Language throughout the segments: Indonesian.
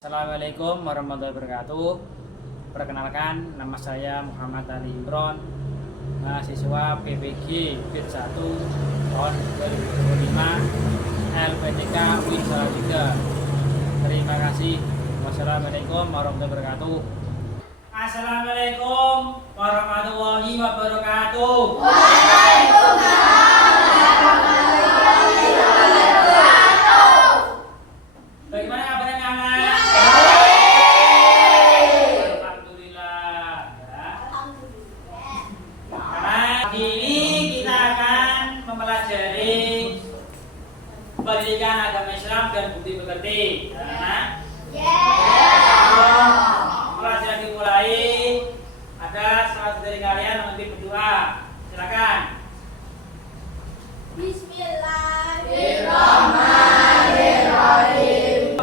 Assalamualaikum warahmatullahi wabarakatuh. Perkenalkan, nama saya Muhammad Ali Imron, mahasiswa PPG PIT 1 tahun 2025 LPTK UI Salatiga. Terima kasih. Wassalamualaikum warahmatullahi wabarakatuh. Assalamualaikum warahmatullahi wabarakatuh. Bagaimana kabarnya anak? Alhamdulillah ya. Pagi ini kita akan mempelajari pendidikan agama Islam dan bukti pekerti. Pelajaran dimulai. Ada salah satu dari kalian yang nanti berdoa. Silakan. Bismillahirrahmanirrahim.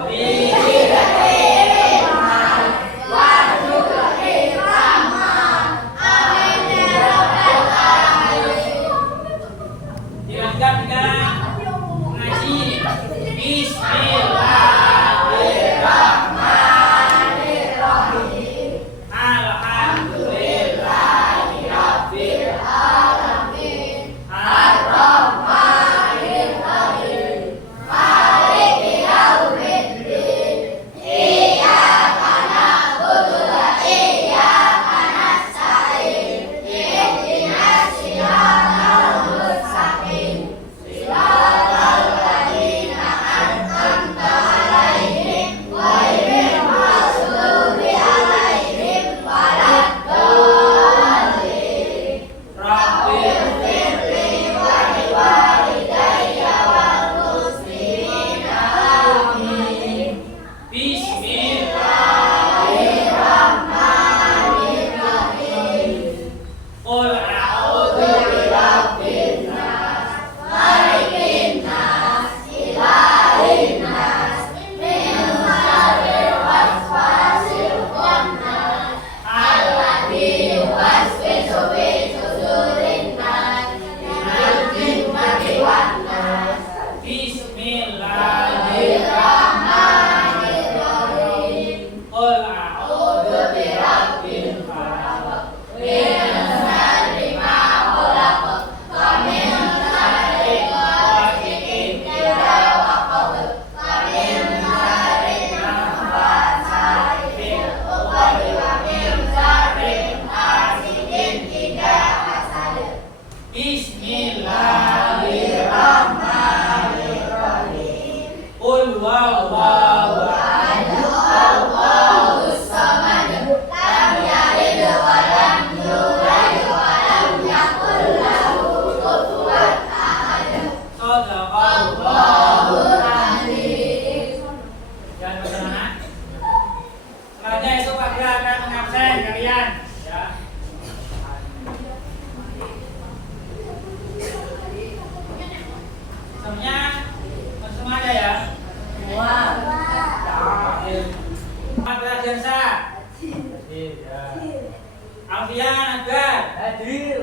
Alfian Akbar Hadir.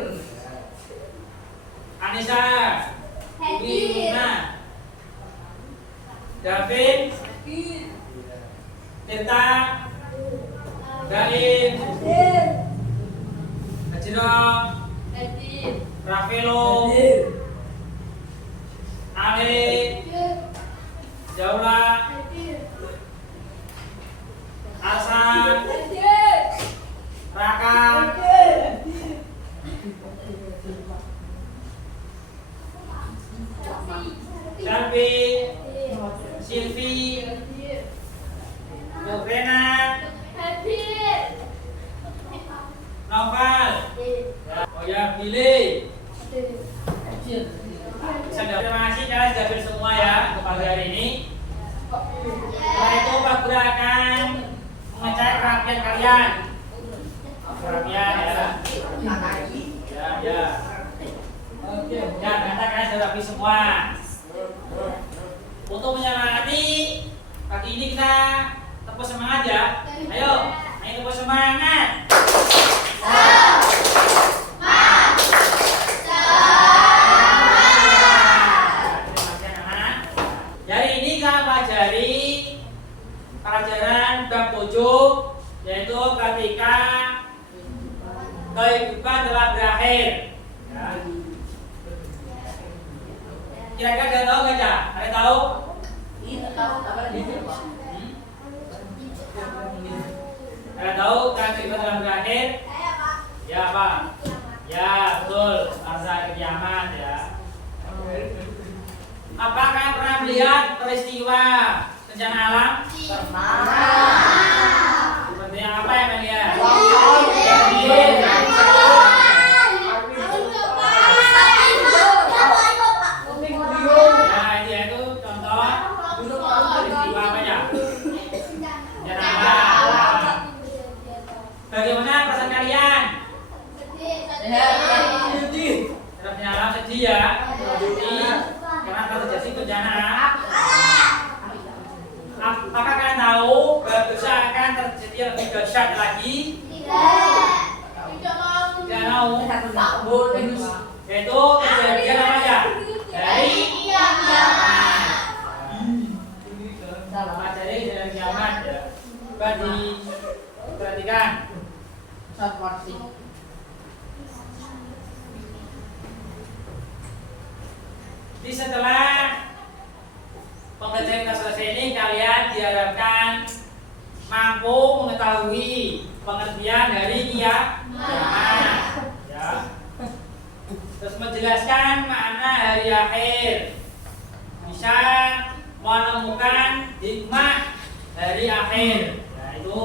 Anissa Hadir. Luna Davin Hadir. Tirta Galin Hadir. Hajiro Hadir. Rafelo Hadir. Ale Jaula Hadir. Hasan Hadir. Raka Selvi Silvi Nugrena Noval ya Billy. Terima kasih kalian sudah hadir semua ya untuk pagi hari ini. Setelah itu Pak Guru akan mengecek kerapian kalian. Kerapian ya. Ya. Ya, ternyata kalian sudah rapi semua. Untuk menyemangati pagi ini kita tepuk semangat ya. Ayo tepuk semangat. Terima kasih anak-anak. Hari ini kita pelajari pelajaran pelajaran bab 7, yaitu ketika kehidupan telah berakhir. Ya. Kira-kira ada tahu nggak Cak? Ada tahu? Ada tahu kehidupan telah berakhir? Ya Pak. Ya betul. Masa kiamat ya. Apakah pernah melihat peristiwa bencana alam? Seperti yang apa yang melihat? Ya itu contoh peristiwa apa ya? Bencana alam. Bagaimana perasaan kalian? Bencana alam sedih ya. Karena terjadi bencana alam. Apakah kalian tahu bahwa akan terjadi yang lebih dahsyat lagi? Tidak tahu. Yaitu kejadian apa ya? Dari kiamat. Materi dari kiamat ya. Coba diperhatikan. Jadi setelah pembelajaran kita selesai ini, kalian diharapkan mampu mengetahui pengertian dari kiamat, ya. Terus menjelaskan makna hari akhir, bisa menemukan hikmah hari akhir. Nah, itu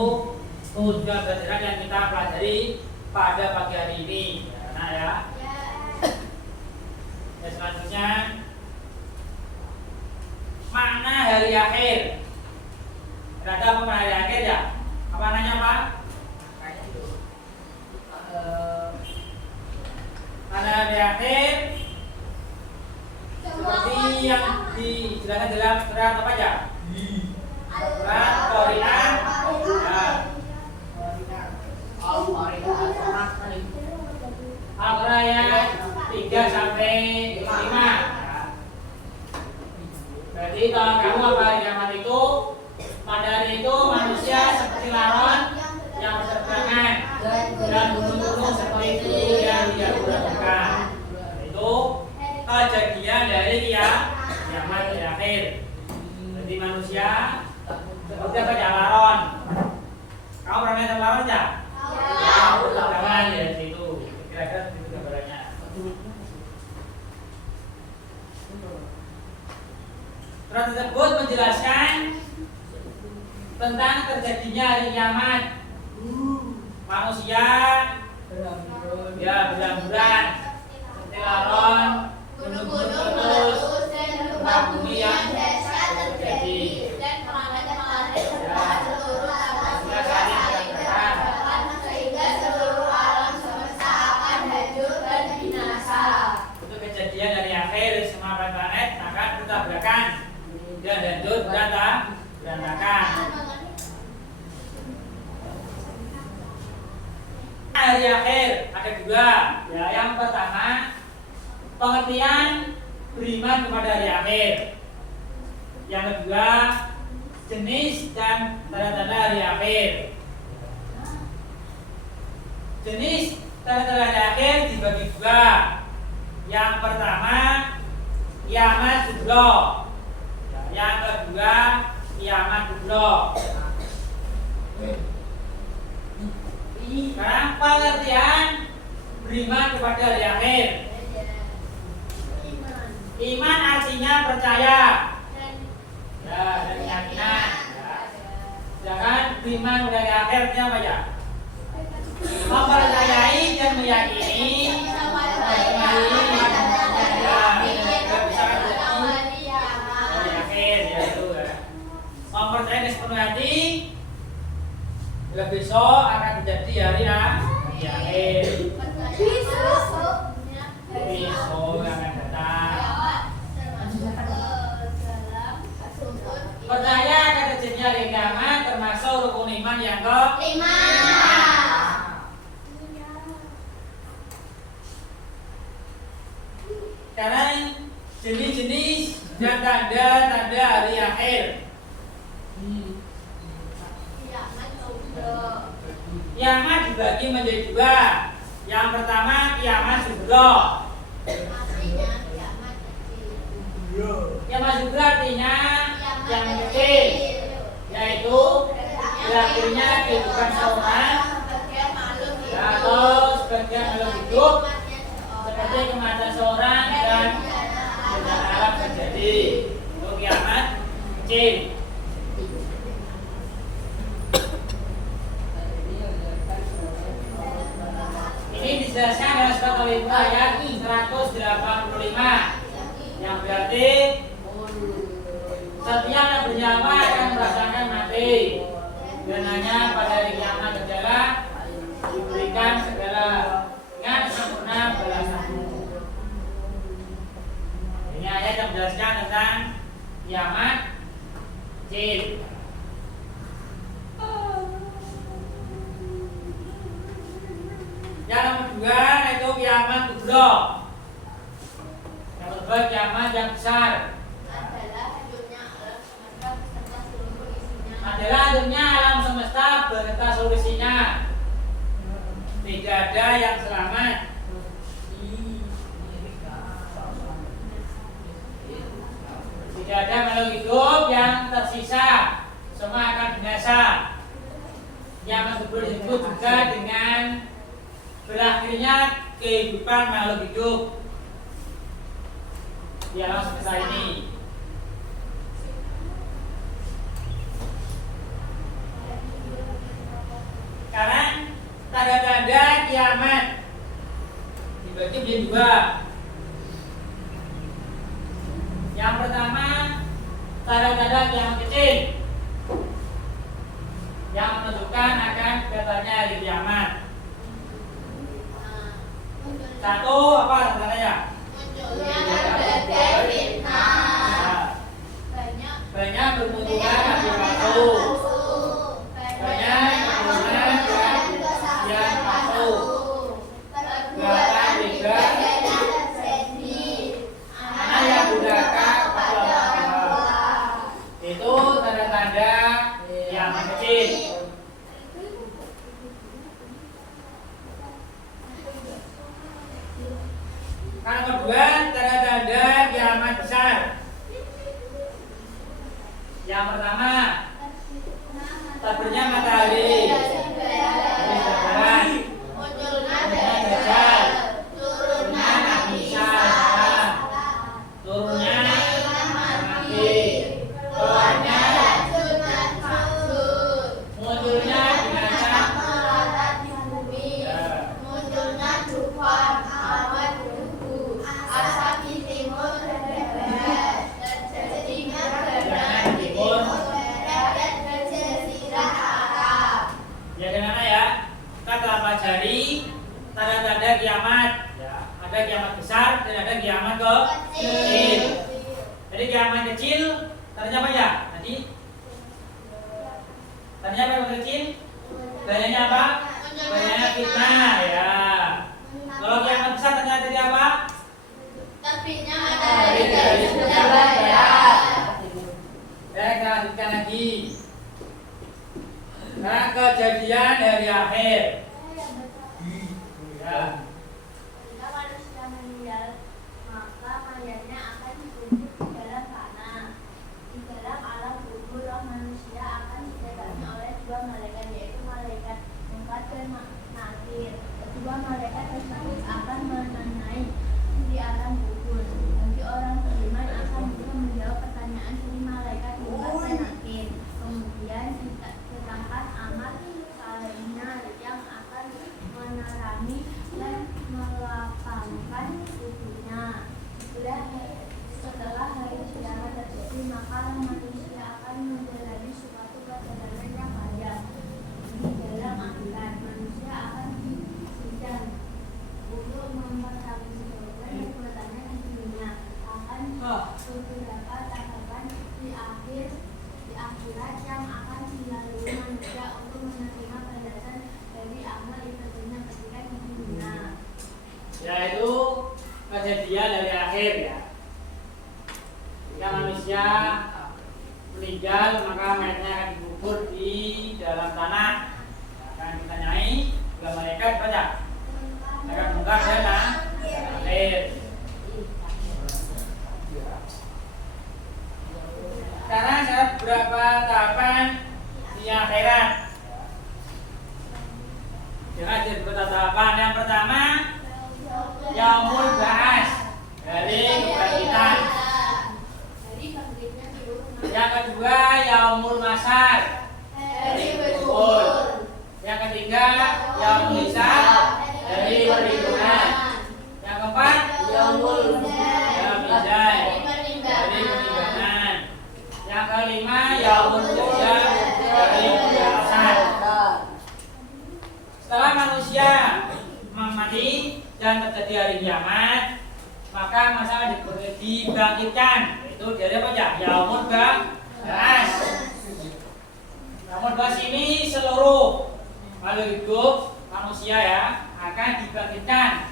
juga pelajaran yang kita pelajari pada pagi hari ini, ya. Dan selanjutnya makna hari akhir. Ada apa makna hari akhir ya? Apa nanya Pak? Makna hari akhir seperti yang dijelaskan dalam surat apa aja? Surat Qari'ah. Al-Qari'ah ayat 3 sampai 5. Berarti kalau kamu apa kiamat itu, pada hari itu manusia seperti laron yang berterbangan dan gunung-gunung seperti itu yang tidak bergerak. Itu kejadian dari kiamat di akhir. Jadi manusia seperti apa ya, laron. Kamu pernah lihat laron ya? Jangan ya situ. Kira-kira itu gambarannya. Surat tersebut menjelaskan tentang terjadinya hari kiamat. Manusia ya berhamburan seperti laron, gunung-gunung terus, gempa bumi yang terjadi. Itu kejadian dari akhir, semua planet akan bertabrakan dan hancur berantakan. Hari akhir ada dua, ya. Yang pertama, pengertian beriman kepada hari akhir. Yang kedua, jenis dan tanda-tanda hari akhir. Jenis tanda-tanda hari akhir dibagi dua. Yang pertama, kiamat kubro. Yang kedua, kiamat kubro. Sekarang pengertian beriman kepada hari akhir. Iman artinya percaya, ya, dan keyakinan. Ya. Jangan beriman kepada hari akhirnya apa ya? Mempercayai dan meyakini mempercayai dengan sepenuh hati besok akan terjadi hari akhir. Besok akan datang. Percaya akan terjadi hari kiamat termasuk rukun iman yang kelima. Sekarang jenis-jenis dan tanda-tanda hari akhir. Kiamat dibagi menjadi dua. Yang pertama kiamat subro. Kiamat subro artinya yang kecil, yaitu berakhirnya kehidupan seorang atau sebagian makhluk hidup seperti kematian seorang dan bencana alam terjadi. Itu kiamat kecil. Ini dijelaskan dalam surat Al-Imran ayat 185 yang berarti setiap yang bernyawa akan merasakan mati. Dan hanya pada hari kiamat adalah diberikan segala dengan sempurna balasanmu. Ini ayat yang menjelaskan tentang kiamat kecil. Yang nomor dua yaitu kiamat kubro. Yang kedua kiamat yang besar. Adalah hancurnya alam semesta beserta seluruh isinya. Tidak ada yang selamat. Tidak ada makhluk hidup yang tersisa. Semua akan binasa. Kiamat kubro disebut juga dengan berakhirnya kehidupan makhluk hidup di alam semesta ini. Sekarang tanda-tanda kiamat dibagi menjadi dua. Yang pertama tanda-tanda kiamat kecil yang menunjukkan akan datangnya hari kiamat. Satu apa tandanya? Banyak bermunculan nabi palsu. Banyak keturunan yang palsu. Bahkan juga anak yang durhaka kepada Allah. Itu tanda-tanda yang kecil. Yang kedua tanda-tanda kiamat besar. Yang pertama terbitnya matahari, munculnya Dajjal, turunnya Nabi Isa, turunnya Nabi, keluarnya munculnya binatang, munculnya tufan, awan berdebu, asap di timur dan jadinya jangan timur. dan jazirah Arab. Ya dengan ya, kita telah pelajari tanda-tanda kiamat. Ya, ada kiamat besar dan ada kiamat kecil. Jadi kiamat kecil tandanya apa ya? Tadi tandanya apa yang kecil? Tandanya apa? Banyaknya fitnah ya. Kalau kiamat besar tandanya tadi apa? Tapinya Hari dari sejarah ya. Kita lanjutkan lagi. Nah, kejadian hari akhir. Ya. Jika manusia meninggal, maka mayatnya akan dikubur di dalam tanah. Di dalam alam kubur, roh manusia akan didatangi oleh dua malaikat, yaitu malaikat Munkar dan Nakir. Kedua malaikat tersebut akan menanyai di alam kubur. Bagi orang beriman akan bisa menjawab pertanyaan dari malaikat Munkar dan Nakir. Kemudian ditambahkan amal salehnya yang akan menerangi dan melapangkan tubuhnya. Setelah hari kiamat terjadi, maka manusia akan menjalani suatu perjalanan yang panjang. Di dalam akhirat, manusia akan disidang untuk mempertanggungjawabkan perbuatannya di dunia. Akan beberapa tahapan di akhirat yang akan dilalui manusia untuk menerima balasan dari amal ibadahnya ketika di dunia. Yaitu kejadian dari akhir ya. Jika manusia meninggal maka mayatnya akan dikubur di dalam tanah. Akan ditanyai dan terjadi hari kiamat, maka masalah dibangkitkan. Itu dari apa ya? Yaumul ba'ats. Yaumul ba'ats ini seluruh makhluk hidup manusia ya akan dibangkitkan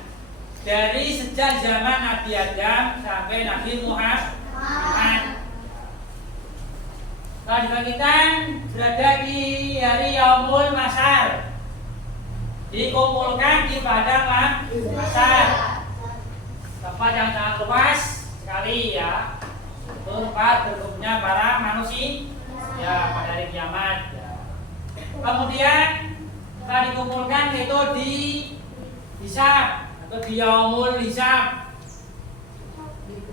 dari sejak zaman Nabi Adam sampai Nabi Muhammad. Kalau dibangkitkan berada di hari Yaumul Masyar, dikumpulkan di padang mahsyar, tempat yang sangat luas sekali ya, tempat berkumpulnya para manusia ya pada hari kiamat. Kemudian setelah dikumpulkan itu di hisab atau di Yaumul Hisab,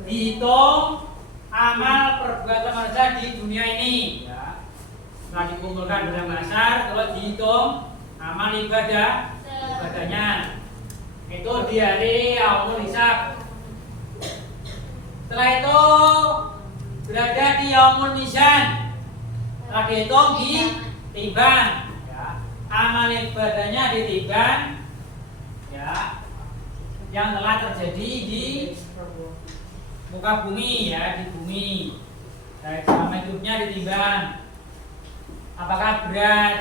dihitung amal perbuatan manusia di dunia ini ya. Setelah dikumpulkan pada mahsyar, kalau dihitung amal ibadahnya itu di hari Yaumul Hisab. Setelah itu berada di Yaumul Mizan, setelah dihitung ditimbang ya. Amal ibadahnya ditimbang ya, yang telah terjadi di muka bumi ya, di bumi. Baik selama hidupnya ditimbang apakah berat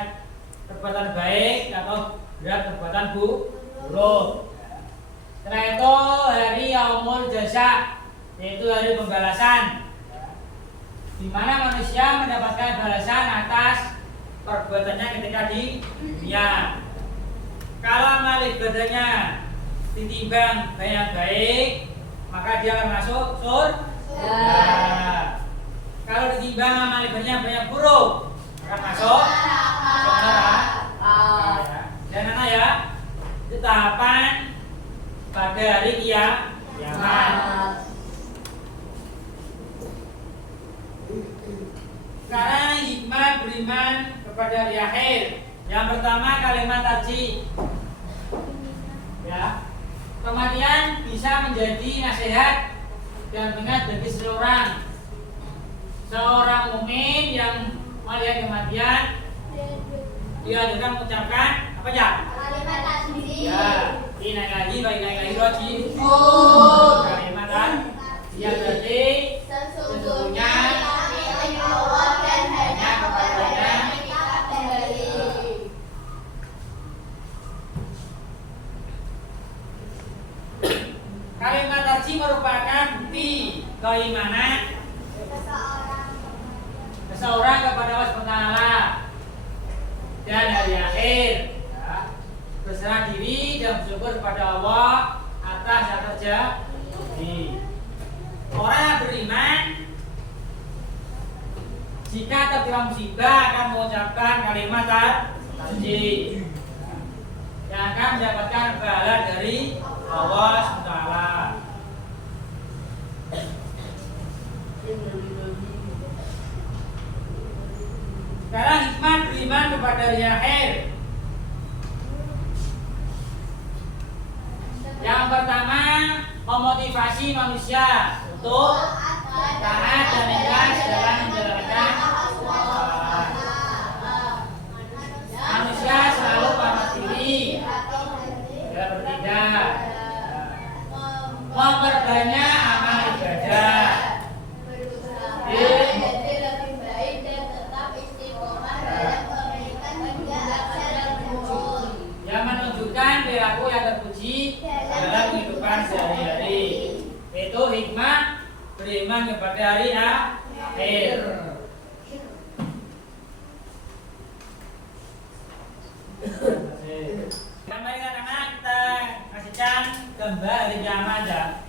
perbuatan baik atau berat perbuatan buruk. Setelah itu hari Yaumul Jaza, yaitu hari pembalasan, di mana manusia mendapatkan balasan atas perbuatannya ketika di dunia. Kalau amal ibadahnya ditimbang banyak baik, maka dia akan masuk surga. Kalau ditimbang amal ibadahnya banyak buruk, akan masuk neraka. Dan anak ya, itu tahapan pada hari kiamat. Sekarang hikmah beriman kepada hari akhir. Yang pertama kalimat tarjih. Ya, kematian bisa menjadi nasihat dan pengingat bagi seorang mukmin yang melihat kematian, dia juga mengucapkan apa ya? Kalimat tarjih. Ya, inna lillahi wa inna ilaihi raji'un. Kalimat yang berarti sesungguhnya milik Allah dan hanya kepadanya kita kembali. kalimat tarjih merupakan bukti keimanan seseorang kepada Allah SWT dan hari akhir ya, berserah diri dan bersyukur kepada Allah atas yang terjadi. Orang yang beriman jika tertimpa musibah akan mengucapkan kalimat tarjih yang akan mendapatkan pahala dari Allah SWT. Sekarang hikmah beriman kepada hari akhir. Yang pertama, memotivasi manusia untuk taat dan ikhlas dalam menjalankan sholat. Manusia selalu panas diri, tidak bertindak, memperbanyak amal ibadah. Yang menunjukkan perilaku yang terpuji dalam kehidupan sehari-hari. Itu hikmah beriman kepada hari akhir. Mari anak-anak kita kasihkan gambar hari kiamat ya.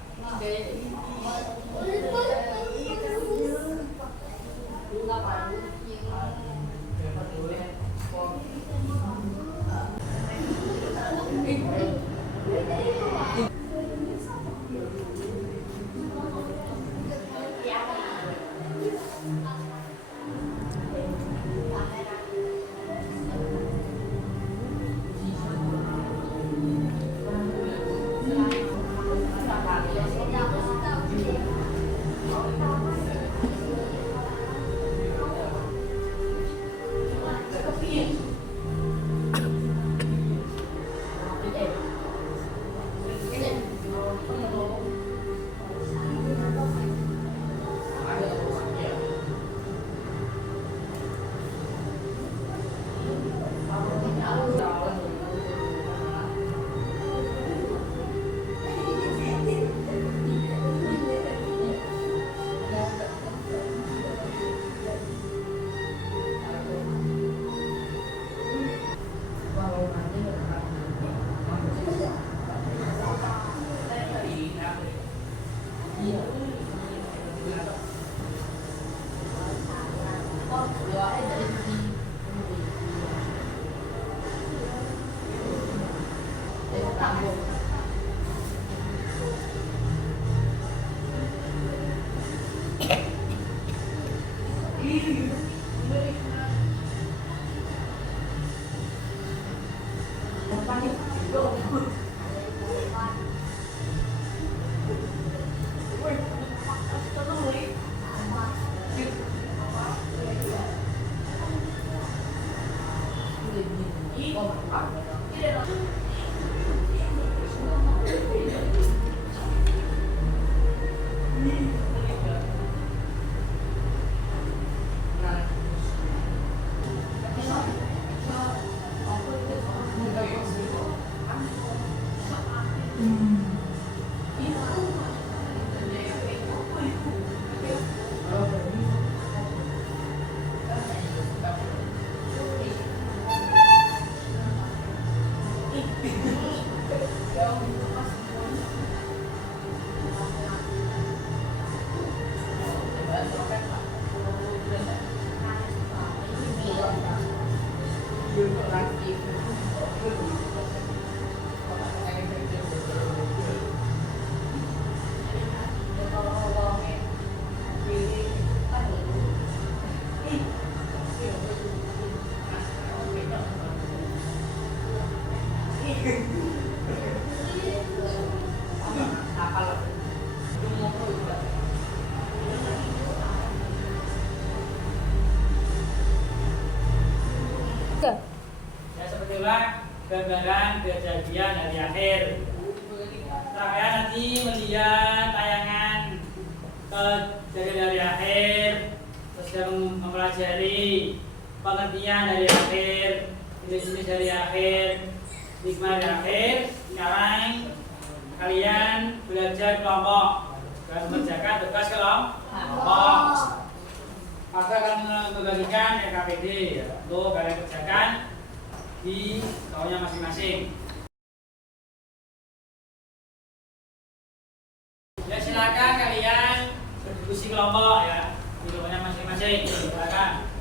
Ya, seperti itulah gambaran kejadian hari akhir. Rangkaian nanti melihat tayangan kejadian hari akhir, terus kita mempelajari pengertian dari akhir, jenis-jenis dari akhir, hikmah dari akhir. Sekarang kalian belajar kelompok dan mengerjakan tugas kelompok. Aku akan membagikan RKPD ya, untuk kalian kerjakan di kawannya masing-masing. Ya, silakan kalian berdiskusi kelompok ya di kawannya masing-masing. Silakan.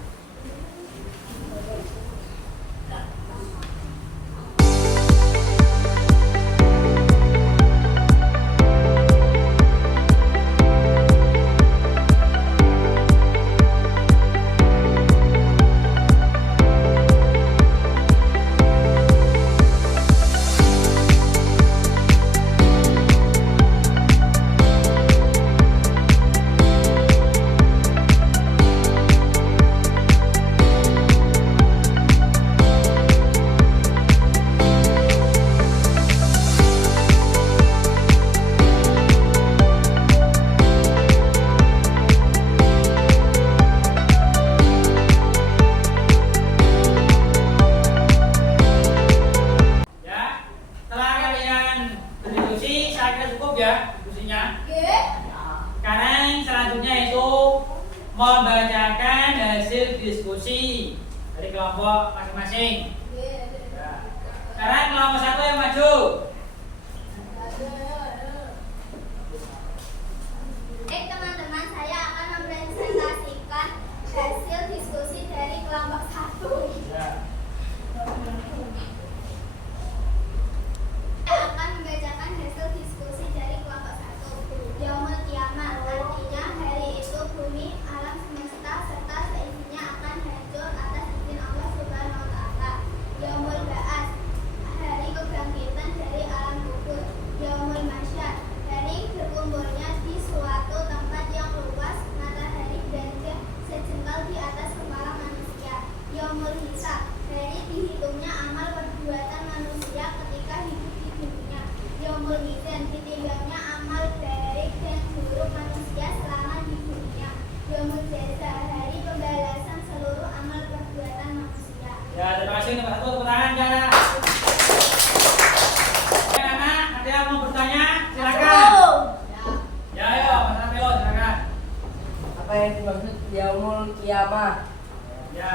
Sekarang selanjutnya itu membacakan hasil diskusi dari kelompok masing-masing. Sekarang kelompok satu yang maju. Baik teman-teman, saya akan mempresentasikan hasil diskusi dari kelompok satu. Saya akan membacakan hasil diskusi dari kelompok satu. Yaumul Kiamat, artinya hari itu bumi, alam semesta serta seisinya akan hancur atas izin Allah Subhanahu wa taala. Yaumul Ba'ats, hari kebangkitan dari alam kubur. Yaumul Masyar, hari berkumpulnya di suatu tempat yang luas, matahari berada sejengkal di atas kepala manusia. Yaumul Hisab, hari dihitungnya amal perbuatan manusia ketika hidup di dunia. Yaumul Mizan, ditimbangannya amal baik dan buruk manusia selama di dunia. Yaumul Jaza, hari pembalasan seluruh amal perbuatan manusia. Ya, terima kasih. Nomor satu, tepuk tangan Jana. Anak, ada yang mau bertanya? Silakan. Ya, ayo, Mas Raffio, silakan. Apa yang dimaksud Yaumul Kiamah? Ya.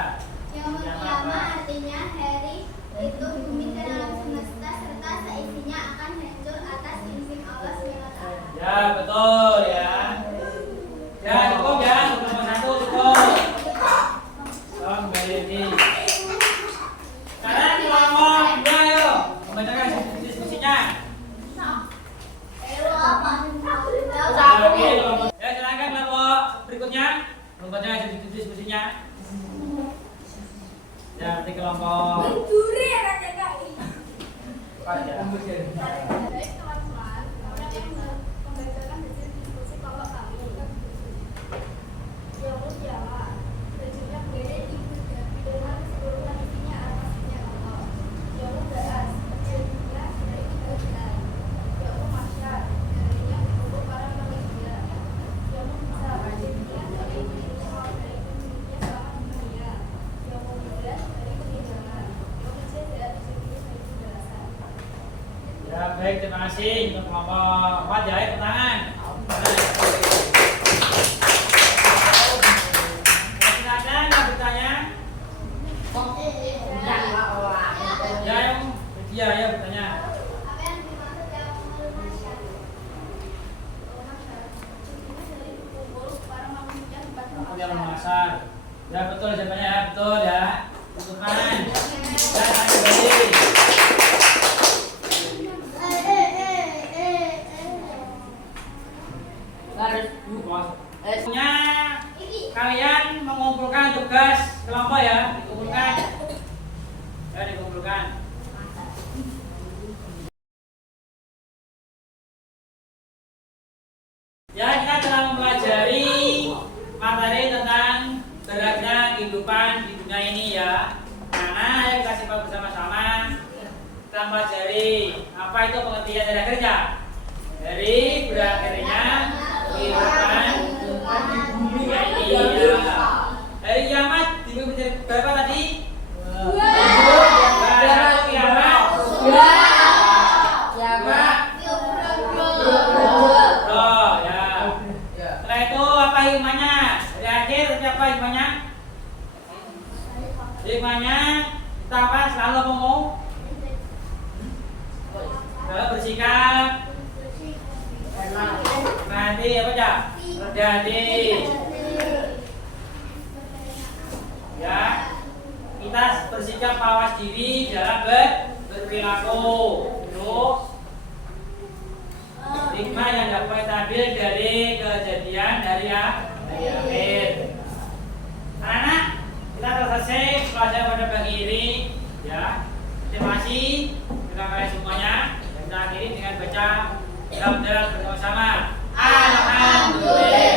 Yaumul Qiyamah artinya hari itu bumi dan alam semesta serta seisinya akan hancur atas izin Allah SWT. Ya, betul ya. Ya, cukup ya. Nomor satu cukup. Tolong kembali ini. Sekarang kelompok dua, ayo membacakan diskusinya. Mencuri anaknya kali. Baik teman-teman, kami akan membacakan hasil diskusi kelompok kami. Yaumul Qiyamah, sejumlah berdiri di dengan keseluruhan isinya atas izin Allah. Yaumul Ba'ats, sejumlah dari kebaikan. Yaumul Mahsyar, darinya untuk para manusia. Yaumul Hisab, sejumlah dari dunia selama dunia. Yaumul Mizan, dari penilaian. Yaumul Jazaa, sejumlah dari pembalasan. Ya, baik, terima kasih untuk kelompok 4 ya, tepuk tangan. Silakan yang bertanya. Ya, yang ya bertanya. Apa yang dimaksud Yaumul Mahsyar? Dari kumpul para manusia tempat Aku yang memasar. Ya betul jawabannya ya, betul ya. Tepuk tangan. Ya, tadi. Punya kalian mengumpulkan tugas kelompok ya, dikumpulkan. Ya, dikumpulkan. Ya, kita telah mempelajari materi tentang geraknya kehidupan di dunia ini ya. Nah, ayo kita simak bersama-sama. Kita pelajari apa itu pengertian dari kerja. Dari berakhirnya kehidupan di dunia ini ya. Dari kiamat menjadi berapa tadi? Satu kiamat. Oh ya. Setelah itu apa hikmahnya? Dari akhir apa hikmahnya? Hikmahnya kita apa? Selalu ngomong. Selalu bersikap. Nanti apa ya? Terjadi. Ya, kita bersikap mawas diri dalam berperilaku. Itu hikmah yang dapat kita ambil dari kejadian dari akhir. Anak-anak, kita telah selesai pelajaran pada pagi ini. Ya, terima kasih terima kasih semuanya. Dan kita akhiri dengan baca dalam bersama-sama. Alhamdulillah.